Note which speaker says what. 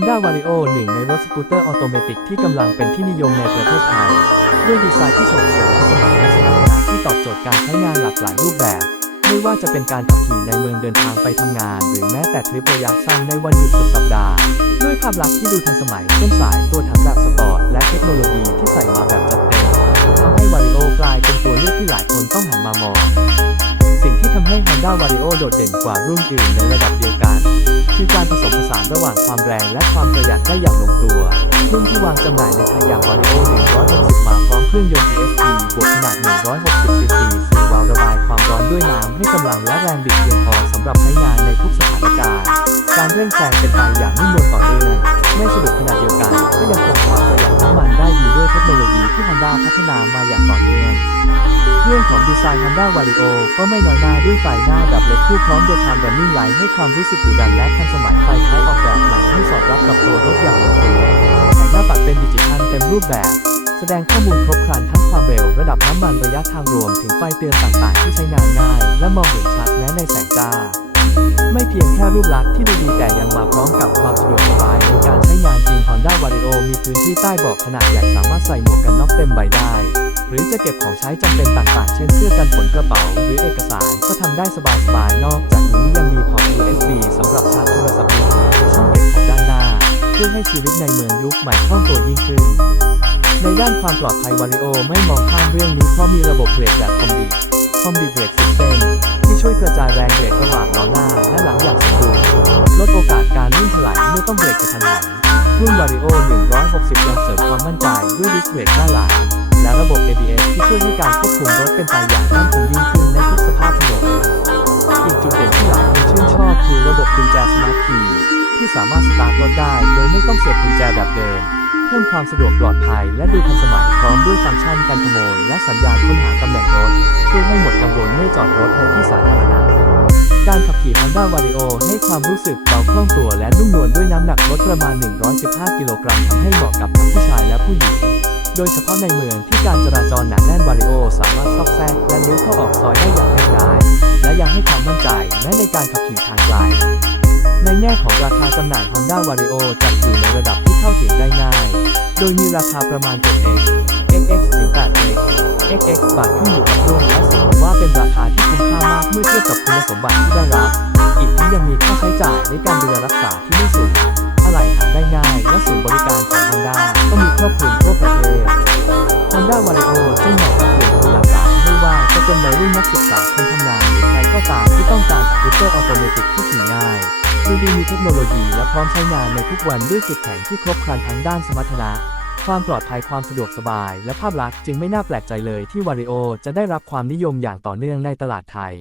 Speaker 1: Honda Vario หนึ่งในรถสกูตเตอร์ออโตเมติกที่กำลังเป็นที่นิยมในประเทศไทย ด้วยดีไซน์ที่โฉบเฉี่ยวทันสมัยและสมรรถนะที่ตอบโจทย์การใช้งานหลากหลายรูปแบบ ไม่ว่าจะเป็นการขับขี่ในเมืองเดินทางไปทำงาน หรือแม้แต่ทริประยะสั้นในวันหยุดสุดสัปดาห์ ด้วยภาพลักษณ์ที่ดูทันสมัยต้นสายตัวถังแบบสปอร์ตและเทคโนโลยีที่ใส่มาแบบจัดเต็มทำให้ Vario กลายเป็นตัวเลือกที่หลายคนต้องหันมามองสิ่งที่ทำให้ Honda Vario โดดเด่นกว่ารุ่นอื่นในระดับเดียวกัน คือการผ ระหว่างความแรงและความประหยัดได้อย่างลงตัวรุ่งที่วางจำหน่ายในไทยอย่าง Vario 160 มาพร้อมเครื่องยนต์ ESP บวกขนาด 160 cc สี่วาล์วระบายความร้อนด้วยน้ำให้กำลังและแรงบิดเพียงพอสำหรับใช้งานในทุกสถานการณ์ การเร่งแซงเป็นไปอย่างนุ่มนวลต่อเนื่องไม่สะดุดขนาดเดียวกันก็ยัง คโนโลยีที่ Honda พัฒนามาอย่างต่อเนื่องเรื่องของดีไซน์ Honda Vario ก็ไม่น้อยหน้าด้วยไฟหน้าดับเล็กคู่พร้อม Daytime Running Light ให้ความรู้สึกดุดันและทันสมัยไฟท้ายออกแบบใหม่ให้สอดรับกับตัวรถอย่างลงตัวแผงหน้าปัดเป็นดิจิทัลเต็มรูปแบบ แสดงข้อมูลครบครันทั้งความเร็วระดับน้ำมันระยะทางรวมถึงไฟเตือนต่างๆ ที่ใช้งานง่าย และมองเห็นชัดแม้ในแสงจ้า ไม่เพียงแค่รูปลักษณ์ที่ดูดีแต่ยังมาพร้อมกับความสะดวกสบายในการใช้งานจริง Honda Vario มีพื้นที่ใต้เบาะขนาดใหญ่สามารถใส่หมวกกันน็อกเต็มใบได้ หรือจะเก็บของใช้จำเป็นต่างๆ เช่นเสื้อกันฝนกระเป๋า หรือเอกสารก็ทำได้สบายๆ นอกจากนี้ยังมีพอร์ต USB สำหรับชาร์จโทรศัพท์มือถือช่องเก็บของด้านหน้าเพื่อให้ชีวิตในเมืองยุคใหม่คล่องตัวยิ่งขึ้น ในด้านความปลอดภัย Vario ไม่มองข้ามเรื่องนี้เพราะมีระบบเบรกแบบคอมบิคอมบิเบรกซิสเต็ม ช่วยกระจายแรงเบรกระหว่างล้อหน้าและหลังอย่างสมดุลลดโอกาสการลื่นถลายเมื่อต้องเบรกกระทันหันรุ่น Vario 160 ยังเสริมความมั่นใจด้วยดิสเบรกด้านหลังและระบบ ABS ที่ช่วยให้การควบคุมรถเป็นไปอย่างมั่นคงยิ่งขึ้นในทุกสภาพถนนอีกจุดเด่นที่หลายคนชื่นชอบคือระบบกุญแจสมาร์ทคีย์ที่สามารถสตาร์ทรถได้โดยไม่ต้องเสียบกุญแจแบบเดิม เพิ่มความสะดวกปลอดภัยและดูทันสมัยพร้อมด้วยฟังก์ชันการขโมยและสัญญาณค้นหาตำแหน่งรถช่วยให้หมดกังวลเมื่อจอดรถในที่สาธารณะการขับขี่ Honda Vario ให้ความรู้สึกเบาคล่องตัวและนุ่มนวลด้วยน้ำหนักรถประมาณ 115 กิโลกรัมทำให้เหมาะกับทั้งผู้ชายและผู้หญิง โดยเฉพาะในเมืองที่การจราจรหนาแน่น Vario สามารถซอกแซกและเลี้ยวเข้าออกซอยได้อย่างง่ายดายและยังให้ความมั่นใจแม้ในการขับขี่ทางไกล ในแง่ของราคาจำหน่าย Honda Vario จัดอยู่ในระดับที่เข้าถึงได้ง่าย โดยมีราคาประมาณ 7x XX ถึง 8x XX บาทขึ้นอยู่กับรุ่นและสีว่าเป็นราคาที่คุ้มค่ามากเมื่อเทียบกับคุณสมบัติที่ได้รับ อีกทั้งยังมีค่าใช้จ่ายในการดูแลรักษาที่ไม่สูงอะไหล่หาได้ง่าย และศูนย์บริการของ Honda ก็มีครอบคลุมทั่วประเทศ Honda Vario จึงเหมาะกับกลุ่มคนหลากหลายไม่ว่าจะเป็นวัยรุ่นนักศึกษาคนทำงานหรือใครก็ตามที่ต้องการสกูตเตอร์ออโตเมติกที่ขี่ง่าย ดูดีมีเทคโนโลยีและพร้อมใช้งานในทุกวันด้วยจุดแข็งที่ครบครันทั้งด้านสมรรถนะ ความปลอดภัยความสะดวกสบาย และภาพลักษณ์จึงไม่น่าแปลกใจเลยที่วาริโอจะได้รับความนิยมอย่างต่อเนื่องในตลาดไทย